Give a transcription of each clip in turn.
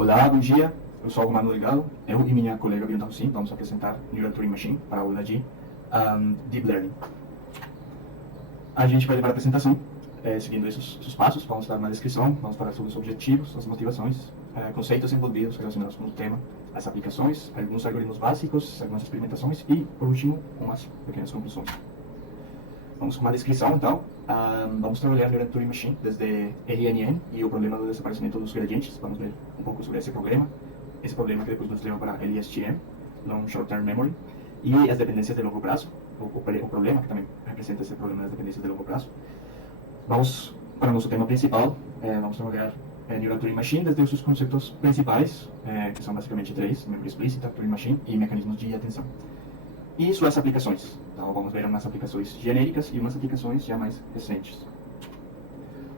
Olá, bom dia. Eu sou o Romano Legal. Eu e minha colega Bianca Rossini vamos apresentar Neural Turing Machine para a aula de Deep Learning. A gente vai levar a apresentação seguindo esses passos. Vamos dar uma descrição, vamos falar sobre os objetivos, as motivações, conceitos envolvidos relacionados com o tema, as aplicações, alguns algoritmos básicos, algumas experimentações e, por último, umas pequenas conclusões. Vamos com uma descrição, então. Vamos trabalhar Neural Turing Machine desde RNN e o problema do desaparecimento dos gradientes. Vamos ver um pouco sobre esse problema que depois nos leva para LSTM, Long Short Term Memory, e as dependências de longo prazo, o problema que também representa esse problema das dependências de longo prazo. Vamos para o nosso tema principal. Vamos trabalhar Neural Turing Machine desde os seus conceitos principais, que são basicamente três: memória explícita, Turing Machine e mecanismos de atenção. E suas aplicações. Então, vamos ver umas aplicações genéricas e umas aplicações já mais recentes.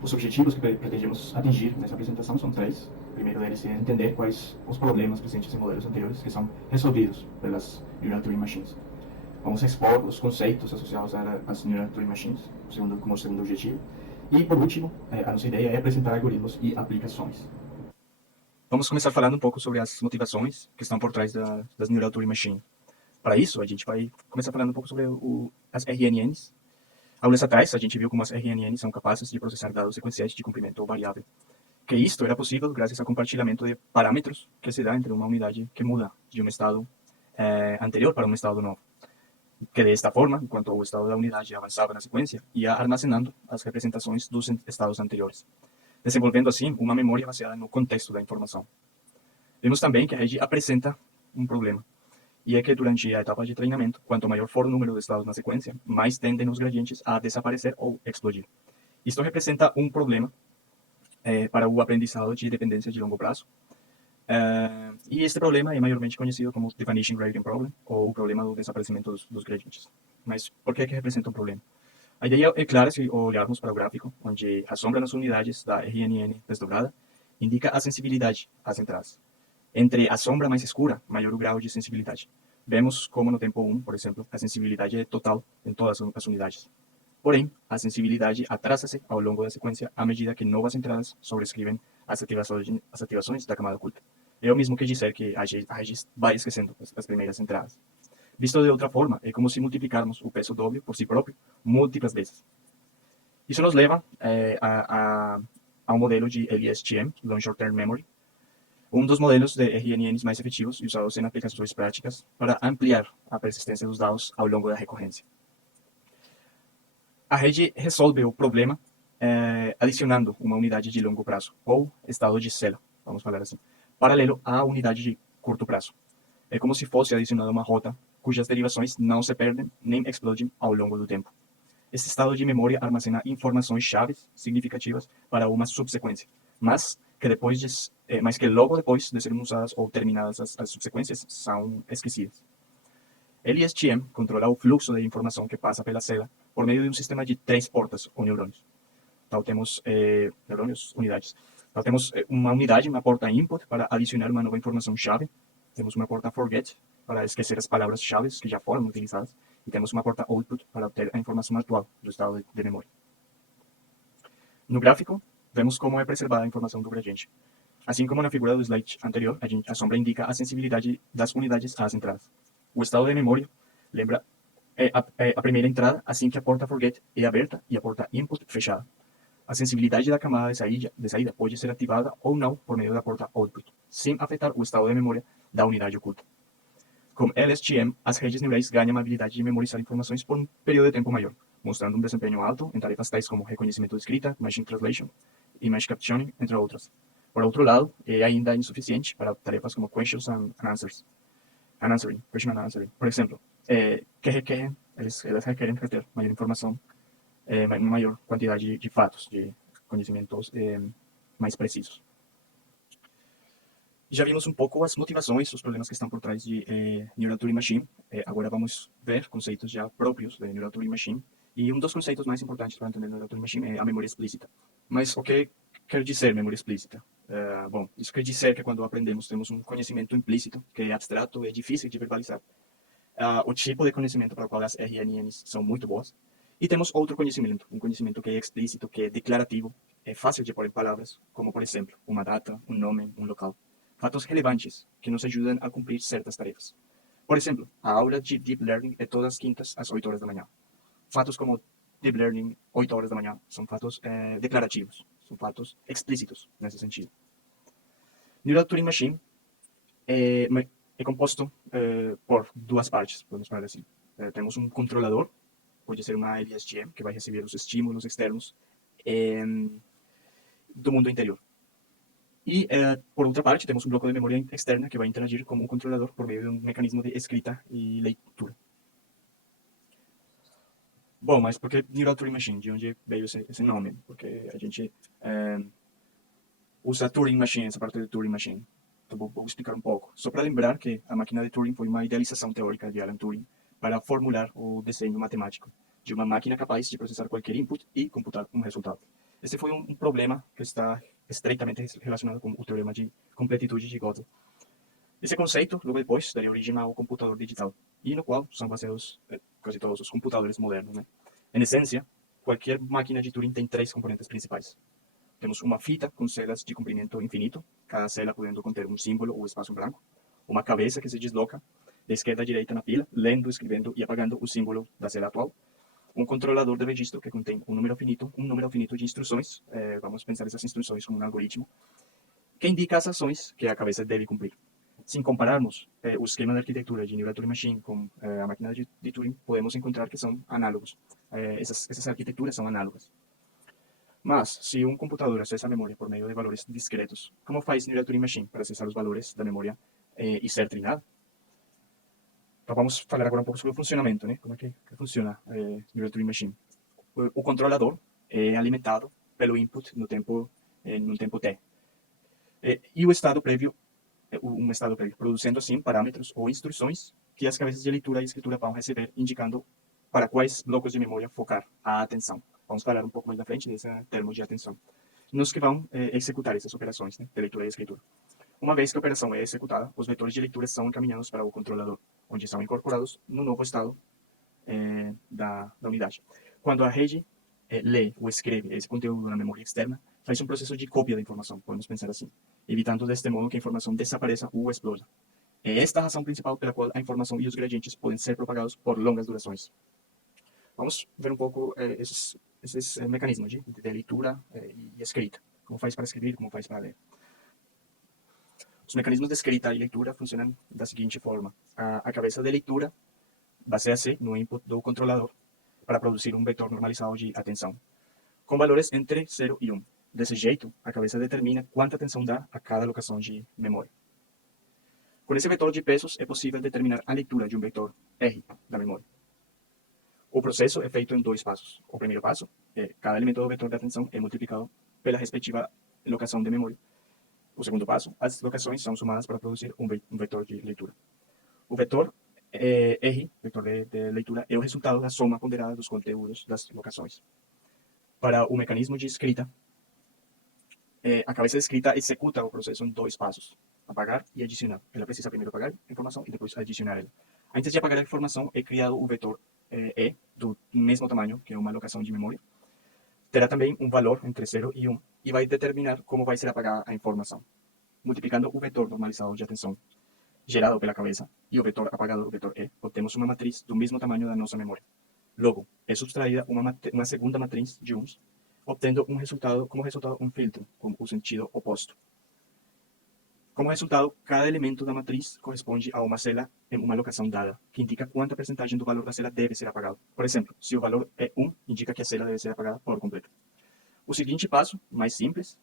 Os objetivos que pretendemos atingir nessa apresentação são três. O primeiro deles é entender quais os problemas presentes em modelos anteriores que são resolvidos pelas Neural Turing Machines. Vamos expor os conceitos associados às Neural Turing Machines, como segundo objetivo. E, por último, a nossa ideia é apresentar algoritmos e aplicações. Vamos começar falando um pouco sobre as motivações que estão por trás das Neural Turing Machine. Para isso, a gente vai começar falando um pouco sobre as RNNs. Aulas atrás, a gente viu como as RNNs são capazes de processar dados sequenciais de comprimento ou variável. Que isto era possível graças ao compartilhamento de parâmetros que se dá entre uma unidade que muda de um estado anterior para um estado novo. Que desta forma, enquanto o estado da unidade avançava na sequência, ia armazenando as representações dos estados anteriores, desenvolvendo assim uma memória baseada no contexto da informação. Vimos também que a rede apresenta um problema, e é que durante a etapa de treinamento, quanto maior for o número de estados na sequência, mais tendem os gradientes a desaparecer ou explodir. Isto representa um problema para o aprendizado de dependência de longo prazo. E este problema é maiormente conhecido como the Vanishing Gradient Problem, ou o problema do desaparecimento dos gradientes. Mas por que representa um problema? A ideia é clara se olharmos para o gráfico, onde a sombra nas unidades da RNN desdobrada indica a sensibilidade às entradas. Entre a sombra mais escura, maior o grau de sensibilidade. Vemos como no tempo 1, por exemplo, a sensibilidade é total em todas as unidades. Porém, a sensibilidade atrasa-se ao longo da sequência à medida que novas entradas sobrescrevem as ativações da camada oculta. É o mesmo que dizer que a rede vai esquecendo as primeiras entradas. Visto de outra forma, é como se multiplicarmos o peso W por si próprio múltiplas vezes. Isso nos leva ao modelo de LSTM, Long Short Term Memory, um dos modelos de RNNs mais efetivos e usados em aplicações práticas para ampliar a persistência dos dados ao longo da recorrência. A rede resolve o problema adicionando uma unidade de longo prazo, ou estado de cela, vamos falar assim, paralelo à unidade de curto prazo. É como se fosse adicionada uma rota cujas derivações não se perdem nem explodem ao longo do tempo. Esse estado de memória armazena informações chaves significativas para uma subsequência, mas que logo depois de serem usadas ou terminadas as subsequências são esquecidas. LSTM controla o fluxo de informação que passa pela célula por meio de um sistema de 3 portas ou neurônios. Então temos neurônios, unidades. Então temos uma unidade, uma porta input para adicionar uma nova informação chave. Temos uma porta forget para esquecer as palavras-chave que já foram utilizadas. E temos uma porta output para obter a informação atual do estado de memória. No gráfico, vemos como é preservada a informação do gradiente. Assim como na figura do slide anterior, a sombra indica a sensibilidade das unidades às entradas. O estado de memória lembra a primeira entrada assim que a porta forget é aberta e a porta input fechada. A sensibilidade da camada de saída pode ser ativada ou não por meio da porta output, sem afetar o estado de memória da unidade oculta. Com LSTM, as redes neurais ganham a habilidade de memorizar informações por um período de tempo maior, mostrando um desempenho alto em tarefas tais como reconhecimento de escrita, machine translation, image captioning, entre outras. Por outro lado, é ainda insuficiente para tarefas como questions and answers. Question and answering. Por exemplo, eles requerem reter maior informação, maior quantidade de fatos, de conhecimentos mais precisos. Já vimos um pouco as motivações, os problemas que estão por trás de Neural Turing Machine. Agora vamos ver conceitos já próprios de Neural Turing Machine. E um dos conceitos mais importantes para entender Neural Turing Machine é a memória explícita. Mas o que quer dizer memória explícita? Bom, isso quer dizer que quando aprendemos temos um conhecimento implícito, que é abstrato e é difícil de verbalizar. O tipo de conhecimento para o qual as RNNs são muito boas. E temos outro conhecimento, um conhecimento que é explícito, que é declarativo, é fácil de pôr em palavras, como por exemplo, uma data, um nome, um local. fatos relevantes que nos ajudam a cumprir certas tarefas. Por exemplo, a aula de Deep Learning é todas as quintas às 8 horas da manhã. Fatos como Deep Learning, 8 horas da manhã, são fatos declarativos, são fatos explícitos nesse sentido. Neural Turing Machine é composto por duas partes, podemos falar assim. Temos um controlador, pode ser uma LSTM, que vai receber os estímulos externos do mundo interior. E, por outra parte, temos um bloco de memória externa que vai interagir com o controlador por meio de um mecanismo de escrita e leitura. Bom, mas por que Neural Turing Machine? De onde veio esse nome? Porque a gente usa Turing Machine, essa parte de Turing Machine. Então, vou explicar um pouco. Só para lembrar que a máquina de Turing foi uma idealização teórica de Alan Turing para formular o desenho matemático de uma máquina capaz de processar qualquer input e computar um resultado. Esse foi um problema que está estreitamente relacionado com o teorema de completitude de Gödel. Esse conceito, logo depois, daria origem ao computador digital, e no qual são baseados quase todos os computadores modernos. Né? Em essência, qualquer máquina de Turing tem três componentes principais. Temos uma fita com celas de comprimento infinito, cada cela podendo conter um símbolo ou espaço branco, uma cabeça que se desloca de esquerda a direita na pila, lendo, escrevendo e apagando o símbolo da cela atual, um controlador de registro que contém um número finito de instruções, vamos pensar essas instruções como um algoritmo, que indica as ações que a cabeça deve cumprir. Se compararmos o esquema de arquitetura de Neural Turing Machine com a máquina de Turing, podemos encontrar que são análogos. Essas arquiteturas são análogas. Mas, se um computador acessa a memória por meio de valores discretos, como faz Neural Turing Machine para acessar os valores da memória e ser treinado? Então, vamos falar agora um pouco sobre o funcionamento, né? Como é que funciona Neural Turing Machine. O controlador é alimentado pelo input no tempo t. E o estado prévio, um estado prévio, produzindo assim parâmetros ou instruções que as cabeças de leitura e escritura vão receber, indicando para quais blocos de memória focar a atenção. Vamos falar um pouco mais da frente desse termo de atenção. Nos que vão executar essas operações, né, de leitura e escritura. Uma vez que a operação é executada, os vetores de leitura são encaminhados para o controlador, onde são incorporados no novo estado da unidade. Quando a rede lê ou escreve esse conteúdo na memória externa, faz um processo de cópia da informação, podemos pensar assim, evitando deste modo que a informação desapareça ou exploda. É esta a razão principal pela qual a informação e os gradientes podem ser propagados por longas durações. Vamos ver um pouco esses mecanismos de leitura e escrita. Como faz para escrever, como faz para ler. Os mecanismos de escrita e leitura funcionam da seguinte forma. A cabeça de leitura baseia-se no input do controlador para produzir um vetor normalizado de atenção, com valores entre 0 e 1. Desse jeito, a cabeça determina quanta atenção dá a cada locação de memória. Com esse vetor de pesos, é possível determinar a leitura de um vetor R da memória. O processo é feito em dois passos. O primeiro passo é cada elemento do vetor de atenção é multiplicado pela respectiva locação de memória. O segundo passo, as locações são somadas para produzir um vetor de leitura. O vetor R, vetor de leitura, é o resultado da soma ponderada dos conteúdos das locações. Para o mecanismo de escrita, a cabeça de escrita executa o processo em dois passos, apagar e adicionar. Ela precisa primeiro apagar a informação e depois adicionar ela. Antes de apagar a informação, é criado o vetor E, do mesmo tamanho que uma locação de memória. Terá também um valor entre 0 e 1 e vai determinar como vai ser apagada a informação, multiplicando o vetor normalizado de atenção gerado pela cabeça e o vetor apagado, o vetor E, obtemos uma matriz do mesmo tamanho da nossa memória. Logo, é subtraída uma segunda matriz de 1, obtendo como resultado um filtro com o sentido oposto. Como resultado, cada elemento da matriz corresponde a uma cela em uma locação dada, que indica quanta percentagem do valor da cela deve ser apagado. Por exemplo, se o valor é 1, indica que a cela deve ser apagada por completo. O seguinte passo, mais simples,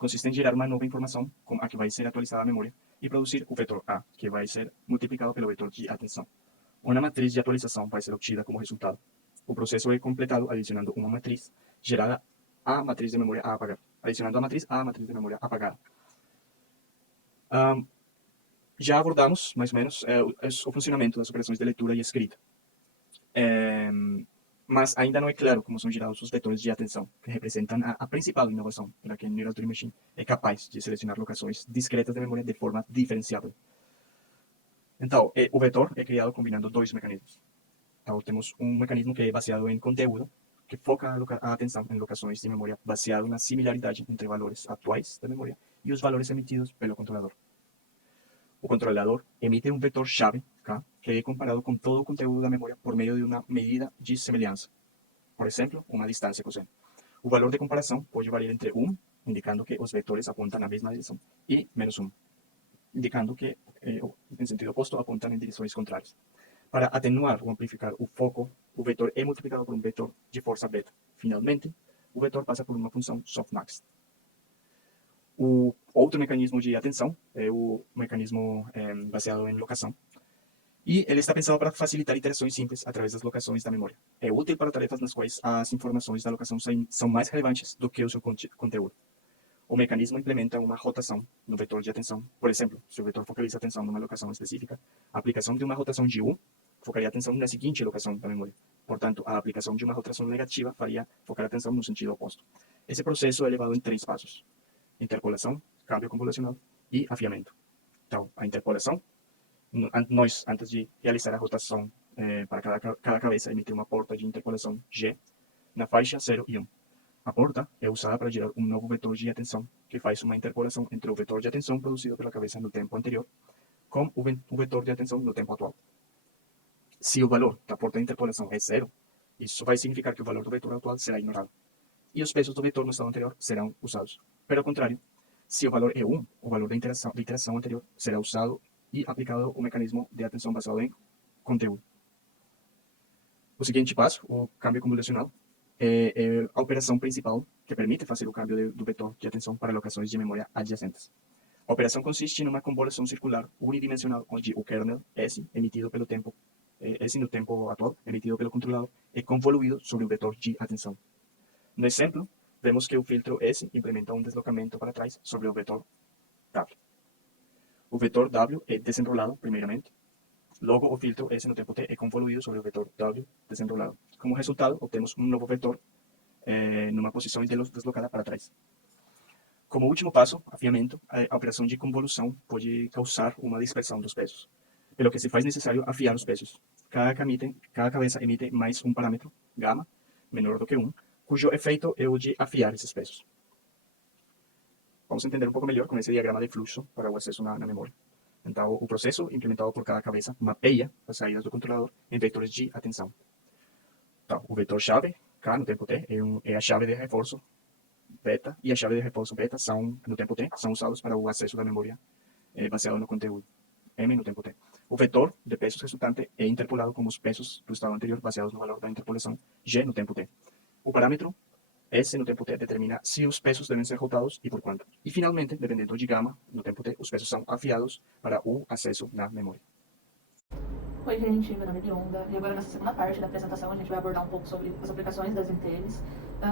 consiste em gerar uma nova informação com a que vai ser atualizada a memória e produzir o vetor A, que vai ser multiplicado pelo vetor de atenção. Uma matriz de atualização vai ser obtida como resultado. O processo é completado adicionando uma matriz gerada à matriz de memória a apagar, adicionando a matriz à matriz de memória apagada. Já abordamos, mais ou menos, o funcionamento das operações de leitura e escrita. Mas ainda não é claro como são gerados os vetores de atenção, que representam a principal inovação pela que a Neural Turing Machine é capaz de selecionar locações discretas de memória de forma diferenciável. Então, o vetor é criado combinando dois mecanismos. Então, temos um mecanismo que é baseado em conteúdo, que foca a atenção em locações de memória baseado na similaridade entre valores atuais da memória e os valores emitidos pelo controlador. O controlador emite um vetor-chave, K, que é comparado com todo o conteúdo da memória por meio de uma medida de semelhança, por exemplo, uma distância cosseno. O valor de comparação pode variar entre 1, indicando que os vetores apontam na mesma direção, e menos 1, indicando que, em sentido oposto, apontam em direções contrárias. Para atenuar ou amplificar o foco, o vetor é multiplicado por um vetor de força beta. Finalmente, o vetor passa por uma função softmax. O outro mecanismo de atenção é o mecanismo baseado em locação. E ele está pensado para facilitar interações simples através das locações da memória. É útil para tarefas nas quais as informações da locação são mais relevantes do que o seu conteúdo. O mecanismo implementa uma rotação no vetor de atenção. Por exemplo, se o vetor focaliza a atenção numa locação específica, a aplicação de uma rotação de 1 focaria a atenção na seguinte locação da memória. Portanto, a aplicação de uma rotação negativa faria focar a atenção no sentido oposto. Esse processo é levado em 3 passos: interpolação, cambio convolucional e afiamento. Então, a interpolação, nós, antes de realizar a rotação para cada cabeça, emitir uma porta de interpolação G na faixa 0 e 1. A porta é usada para gerar um novo vetor de atenção, que faz uma interpolação entre o vetor de atenção produzido pela cabeça no tempo anterior com o vetor de atenção no tempo atual. Se o valor da porta de interpolação é 0, isso vai significar que o valor do vetor atual será ignorado, e os pesos do vetor no estado anterior serão usados. Pelo contrário, se o valor é 1, o valor da iteração anterior será usado e aplicado o mecanismo de atenção baseado em conteúdo. O seguinte passo, o câmbio convolucional, é a operação principal que permite fazer o câmbio do vetor de atenção para locações de memória adjacentes. A operação consiste em uma convolução circular unidimensional, onde o kernel S, emitido pelo tempo, S no tempo atual, emitido pelo controlador, é convoluído sobre o vetor de atenção. No exemplo, vemos que o filtro S implementa um deslocamento para trás sobre o vetor W. O vetor W é desenrolado, primeiramente. Logo, o filtro S no tempo t é convoluído sobre o vetor W desenrolado. Como resultado, obtemos um novo vetor numa posição deslocada para trás. Como último passo, afiamento, a operação de convolução pode causar uma dispersão dos pesos, pelo que se faz necessário afiar os pesos. Cada cabeça emite mais um parâmetro, gama, menor do que 1, cujo efeito é o de afiar esses pesos. Vamos entender um pouco melhor com esse diagrama de fluxo para o acesso na memória. Então, o processo implementado por cada cabeça mapeia as saídas do controlador em vetores de atenção. Então, o vetor-chave, K no tempo t, é a chave de reforço beta, e a chave de reforço beta no tempo t, são usados para o acesso da memória baseado no conteúdo M no tempo t. O vetor de pesos resultante é interpolado com os pesos do estado anterior baseados no valor da interpolação G no tempo t. O parâmetro S no tempo t determina se os pesos devem ser rotados e por quanto. E, finalmente, dependendo de gama, no tempo t, os pesos são afiados para o acesso na memória. Oi, gente, meu nome é Bionda, e agora nessa segunda parte da apresentação a gente vai abordar um pouco sobre as aplicações das NTLs,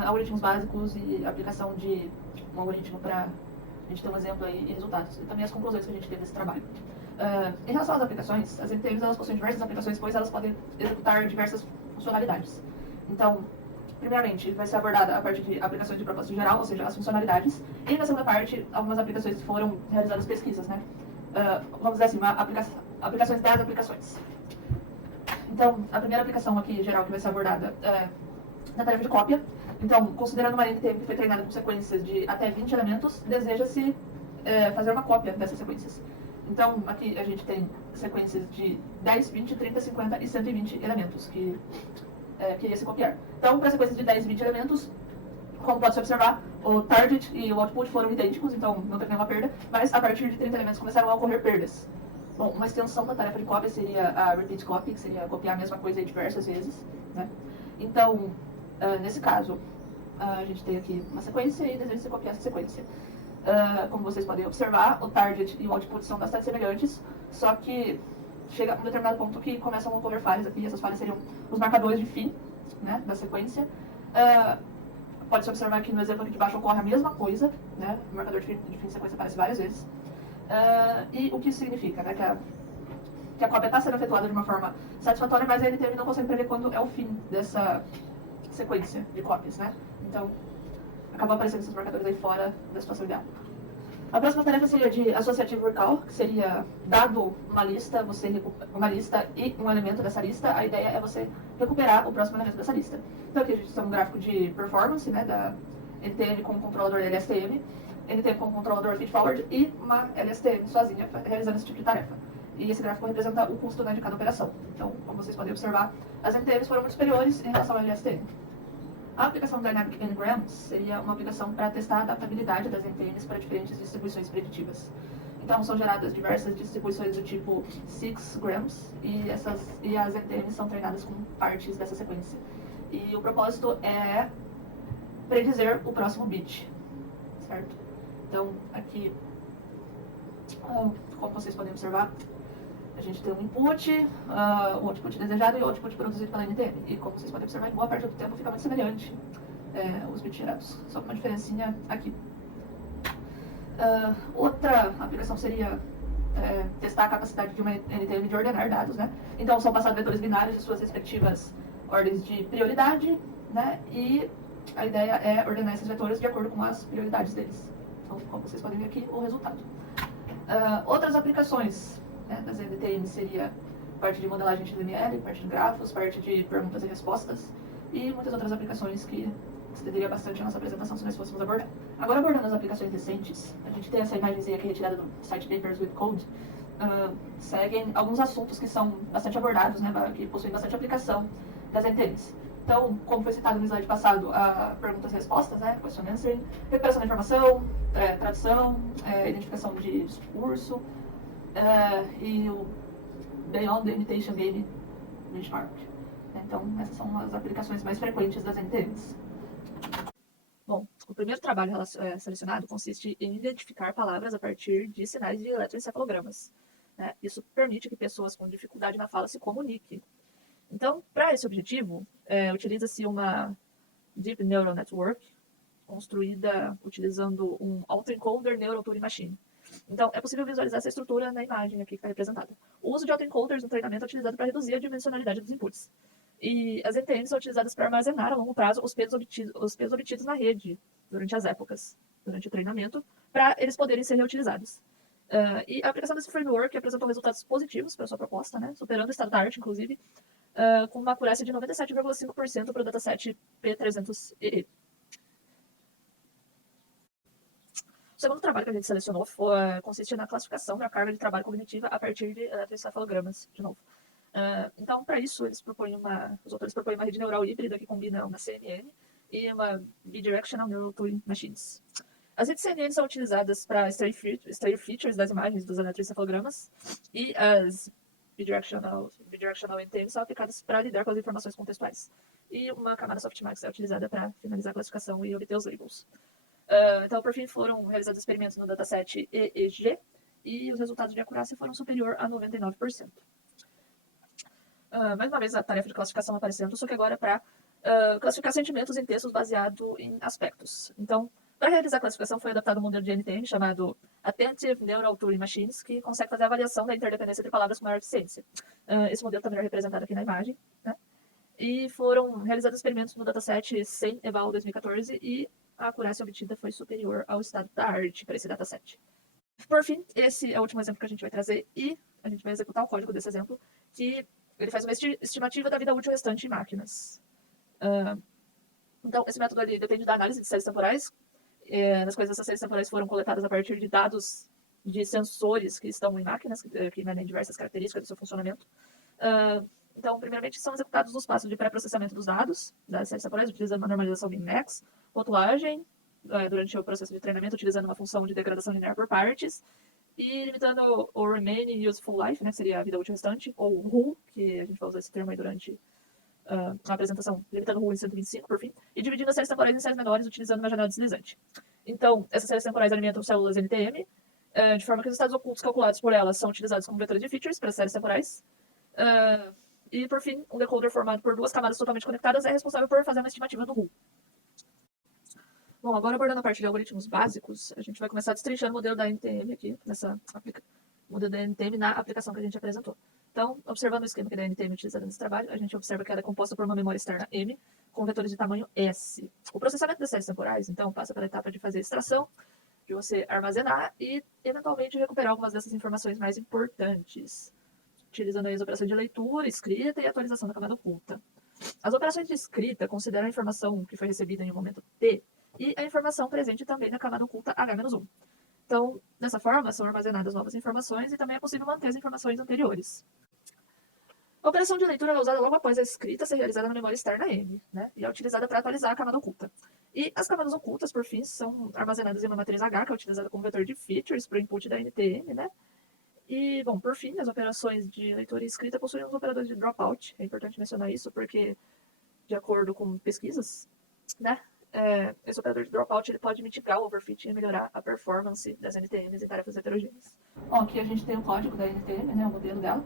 algoritmos básicos e aplicação de um algoritmo para a gente ter um exemplo aí e resultados, e também as conclusões que a gente teve desse trabalho. Em relação às aplicações, as NTLs elas possuem diversas aplicações, pois elas podem executar diversas funcionalidades. Então, primeiramente, vai ser abordada a parte de aplicações de propósito geral, ou seja, as funcionalidades, e na segunda parte, algumas aplicações que foram realizadas pesquisas, né? Vamos dizer assim, aplicações das aplicações. Então, a primeira aplicação aqui, geral, que vai ser abordada é na tarefa de cópia. Então, considerando uma NTL que foi treinada com sequências de até 20 elementos, deseja-se fazer uma cópia dessas sequências. Então, aqui a gente tem sequências de 10, 20, 30, 50 e 120 elementos que iria se copiar. Então, para sequências de 10 e 20 elementos, como pode-se observar, o target e o output foram idênticos, então não teve nenhuma perda, mas a partir de 30 elementos começaram a ocorrer perdas. Bom, uma extensão da tarefa de cópia seria a repeat copy, que seria copiar a mesma coisa diversas vezes, né? Então, nesse caso, a gente tem aqui uma sequência e deseja-se copiar essa sequência. Como vocês podem observar, o target e o output são bastante semelhantes, só que chega a um determinado ponto que começam a ocorrer falhas aqui, e essas falhas seriam os marcadores de fim, né, da sequência. Pode-se observar que no exemplo aqui de baixo ocorre a mesma coisa, né, o marcador de fim de sequência aparece várias vezes. E o que isso significa? Né, que a cópia está sendo efetuada de uma forma satisfatória, mas a NTL não consegue prever quando é o fim dessa sequência de cópias, né? Então, acabam aparecendo esses marcadores aí fora da situação ideal. A próxima tarefa seria de associativo recall, que seria, dado uma lista, uma lista e um elemento dessa lista, a ideia é você recuperar o próximo elemento dessa lista. Então aqui a gente tem um gráfico de performance, né, da NTL com o controlador LSTM. NTM com um controlador feed-forward e uma LSTM sozinha realizando esse tipo de tarefa. E esse gráfico representa o custo, né, de cada operação. Então, como vocês podem observar, as NTMs foram muito superiores em relação ao LSTM. A aplicação Dynamic N-Grams seria uma aplicação para testar a adaptabilidade das NTMs para diferentes distribuições preditivas. Então, são geradas diversas distribuições do tipo 6 grams e as NTMs são treinadas com partes dessa sequência. E o propósito é predizer o próximo bit, certo? Então, aqui, como vocês podem observar, a gente tem um input, o output desejado e o output produzido pela NTM. E como vocês podem observar, em boa parte do tempo fica muito semelhante os bits gerados, só com uma diferencinha aqui. Outra aplicação seria testar a capacidade de uma NTM de ordenar dados, né? Então, são passados vetores binários de suas respectivas ordens de prioridade, né? E a ideia é ordenar esses vetores de acordo com as prioridades deles. Então, como vocês podem ver aqui, o resultado. Outras aplicações, né, das NTM seria parte de modelagem XML, parte de grafos, parte de perguntas e respostas e muitas outras aplicações que estenderia bastante a nossa apresentação se nós fôssemos abordar. Agora, abordando as aplicações recentes, a gente tem essa imagenzinha aqui retirada do site Papers with Code, seguem alguns assuntos que são bastante abordados, né, que possuem bastante aplicação das NTMs. Então, como foi citado no slide passado, a perguntas e respostas, né, question answering, recuperação da informação, tradução, identificação de discurso, e o Beyond the Imitation Game benchmark. Então, essas são as aplicações mais frequentes das NTMs. Bom, o primeiro trabalho selecionado consiste em identificar palavras a partir de sinais de eletroencefalogramas, né? Isso permite que pessoas com dificuldade na fala se comuniquem. Então, para esse objetivo, utiliza-se uma Deep Neural Network, construída utilizando um Autoencoder Neural Turing Machine. Então, é possível visualizar essa estrutura na imagem aqui que está representada. O uso de autoencoders no treinamento é utilizado para reduzir a dimensionalidade dos inputs. E as NTMs são utilizadas para armazenar a longo prazo os pesos obtidos na rede durante as épocas, durante o treinamento, para eles poderem ser reutilizados. E a aplicação desse framework apresentou resultados positivos para a sua proposta, né, superando o estado da arte, inclusive, com uma acurácia de 97,5% para o dataset P300EE. O segundo trabalho que a gente selecionou consiste na classificação da carga de trabalho cognitiva a partir de eletroencefalogramas, de novo. Então, para isso, os autores propõem uma rede neural híbrida que combina uma CNN e uma Bidirectional Neural Turing Machines. As redes CNN são utilizadas para extrair features das imagens dos eletroencefalogramas e as Bidirectional NTMs são aplicadas para lidar com as informações contextuais. E uma camada softmax é utilizada para finalizar a classificação e obter os labels. Então, por fim, foram realizados experimentos no dataset EEG e os resultados de acurácia foram superior a 99%. Mais uma vez a tarefa de classificação aparecendo, só que agora para classificar sentimentos em textos baseado em aspectos. Então, para realizar a classificação foi adaptado um modelo de NTM chamado Attentive Neural Turing Machines, que consegue fazer a avaliação da interdependência entre palavras com maior eficiência. Esse modelo está melhor representado aqui na imagem, né? E foram realizados experimentos no dataset 100 Eval 2014 e a acurácia obtida foi superior ao estado da arte para esse dataset. Por fim, esse é o último exemplo que a gente vai trazer e a gente vai executar o código desse exemplo, que ele faz uma estimativa da vida útil restante em máquinas. Então, esse método ele depende da análise de séries temporais, nas quais essas séries temporais foram coletadas a partir de dados de sensores que estão em máquinas, que medem diversas características do seu funcionamento. Então, primeiramente, são executados os passos de pré-processamento dos dados das séries temporais, utilizando uma normalização min-max, rotulagem, durante o processo de treinamento, utilizando uma função de degradação linear por partes, e limitando o remaining useful life, né, que seria a vida útil restante, ou RUL, que a gente vai usar esse termo aí durante a apresentação, limitando o RUL em 125, por fim, e dividindo as séries temporais em séries menores, utilizando uma janela deslizante. Então, essas séries temporais alimentam células NTM, de forma que os estados ocultos calculados por elas são utilizados como vetores de features para as séries temporais. E, por fim, um decoder formado por duas camadas totalmente conectadas é responsável por fazer uma estimativa do RUL. Bom, agora abordando a parte de algoritmos básicos, a gente vai começar destrinchando o modelo da NTM aqui, modelo da NTM na aplicação que a gente apresentou. Então, observando o esquema que da NTM utilizado nesse trabalho, a gente observa que ela é composta por uma memória externa M, com vetores de tamanho S. O processamento das séries temporais, então, passa pela etapa de fazer extração, de você armazenar e, eventualmente, recuperar algumas dessas informações mais importantes, utilizando aí as operações de leitura, escrita e atualização da camada oculta. As operações de escrita consideram a informação que foi recebida em um momento T e a informação presente também na camada oculta H-1. Então, dessa forma, são armazenadas novas informações e também é possível manter as informações anteriores. A operação de leitura é usada logo após a escrita ser realizada na memória externa M, né? E é utilizada para atualizar a camada oculta. E as camadas ocultas, por fim, são armazenadas em uma matriz H, que é utilizada como vetor de features para o input da NTM, né? E, bom, por fim, as operações de leitura e escrita possuem os operadores de dropout. É importante mencionar isso porque, de acordo com pesquisas, né? Esse operador de dropout ele pode mitigar o overfit e melhorar a performance das NTMs em tarefas heterogêneas. Bom, aqui a gente tem o código da NTM, né? O modelo dela.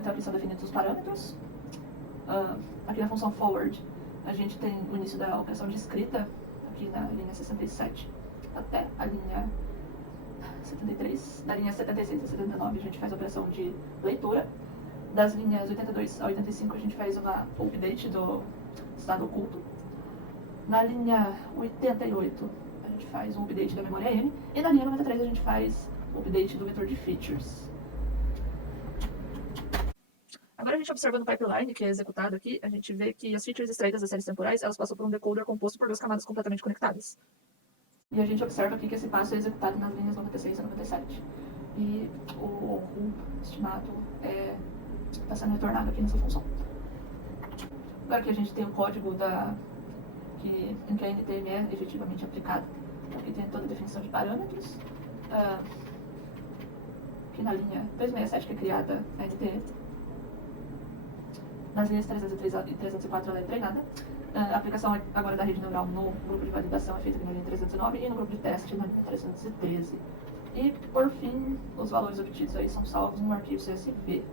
Então aqui são definidos os parâmetros. Aqui na função forward a gente tem o início da operação de escrita, aqui na linha 67 até a linha 73. Da linha 76 a 79 a gente faz a operação de leitura. Das linhas 82 a 85 a gente faz uma update do estado oculto. Na linha 88 a gente faz um update da memória M. E na linha 93 a gente faz o update do vetor de features. Agora a gente observando o pipeline que é executado aqui, a gente vê que as features extraídas das séries temporais, elas passam por um decoder composto por duas camadas completamente conectadas. E a gente observa aqui que esse passo é executado nas linhas 96 e 97. E o estimado está sendo retornado aqui nessa função. Agora que a gente tem o código em que a NTM é efetivamente aplicada. Então, aqui tem toda a definição de parâmetros. Aqui na linha 267 que é criada a NTM. Nas linhas 303 e 304 ela é treinada. A aplicação agora da rede neural no grupo de validação é feita na linha 309 e no grupo de teste na linha 313. E, por fim, os valores obtidos aí são salvos no arquivo CSV.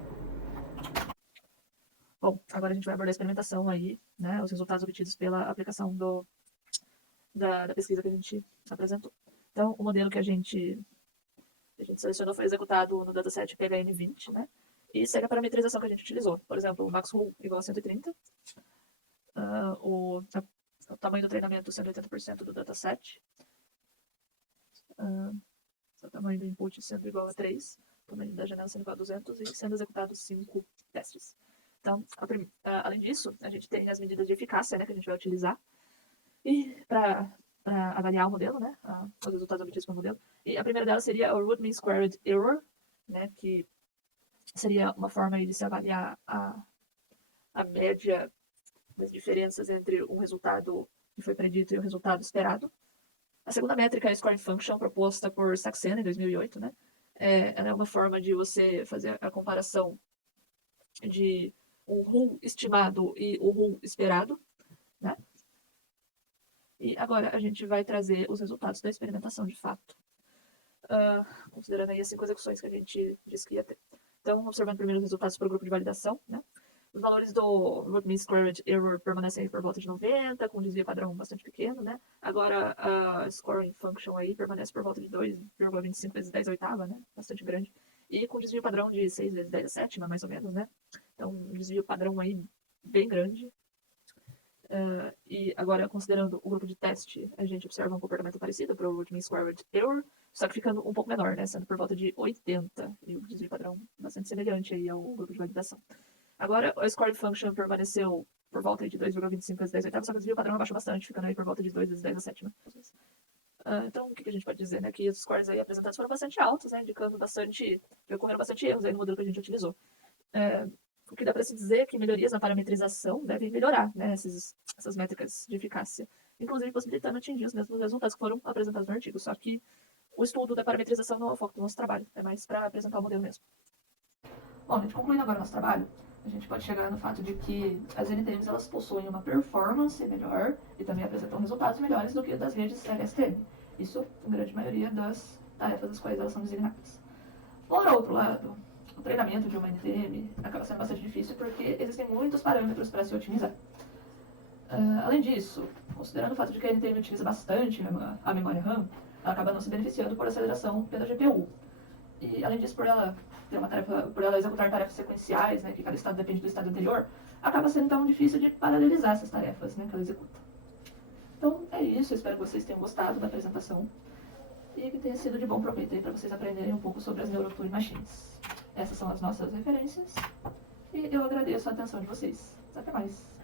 Bom, agora a gente vai abordar a experimentação aí, né, os resultados obtidos pela aplicação da pesquisa que a gente apresentou. Então, o modelo que a gente selecionou foi executado no dataset PHN20, né? E segue a parametrização que a gente utilizou. Por exemplo, o max rule igual a 130. O tamanho do treinamento 180% do dataset. O tamanho do input sendo igual a 3. O tamanho da janela sendo igual a 200 e sendo executados 5 testes. Então, além disso, a gente tem as medidas de eficácia, né, que a gente vai utilizar. E para avaliar o modelo, né, os resultados obtidos pelo modelo. E a primeira delas seria o root mean squared error, né, que seria uma forma de se avaliar a média das diferenças entre o resultado que foi predito e o resultado esperado. A segunda métrica é a scoring function, proposta por Saxena em 2008. Né? Ela é uma forma de você fazer a comparação de o rule estimado e o rule esperado. Né? E agora a gente vai trazer os resultados da experimentação de fato. Considerando aí as 5 execuções que a gente disse que ia ter. Então, observando primeiro os resultados para o grupo de validação, né? Os valores do root mean squared error permanecem por volta de 90, com um desvio padrão bastante pequeno, né? Agora, a scoring function aí permanece por volta de 2,25 vezes 10 oitava, né? Bastante grande. E com desvio padrão de 6 vezes 10 a sétima, mais ou menos, né? Então, um desvio padrão aí bem grande. E agora, considerando o grupo de teste, a gente observa um comportamento parecido para o root mean squared error, só que ficando um pouco menor, né? Sendo por volta de 80, e o desvio padrão bastante semelhante aí ao grupo de validação. Agora, a scoring function permaneceu por volta de 2,25 vezes 10 oitavos, só que o desvio padrão abaixou bastante, ficando aí por volta de 2 vezes 10 a sétima. Então, o que a gente pode dizer, né? Que os scores aí apresentados foram bastante altos, né? Indicando que ocorreram bastante erros aí no modelo que a gente utilizou. O que dá para se dizer é que melhorias na parametrização devem melhorar, né, essas métricas de eficácia, inclusive possibilitando atingir os mesmos resultados que foram apresentados no artigo. Só que o estudo da parametrização não é o foco do nosso trabalho, é mais para apresentar o modelo mesmo. Bom, a gente concluindo agora o nosso trabalho, a gente pode chegar no fato de que as NTMs elas possuem uma performance melhor e também apresentam resultados melhores do que das redes LSTM. Isso, em grande maioria das tarefas das quais elas são designadas. Por outro lado, o treinamento de uma NTM acaba sendo bastante difícil porque existem muitos parâmetros para se otimizar. Além disso, considerando o fato de que a NTM utiliza bastante a memória RAM, ela acaba não se beneficiando por aceleração pela GPU. E além disso, por ela executar tarefas sequenciais, né, que cada estado depende do estado anterior, acaba sendo então difícil de paralelizar essas tarefas, né, que ela executa. Então é isso, eu espero que vocês tenham gostado da apresentação e que tenha sido de bom proveito aí para vocês aprenderem um pouco sobre as Neuroturing Machines. Essas são as nossas referências e eu agradeço a atenção de vocês. Até mais!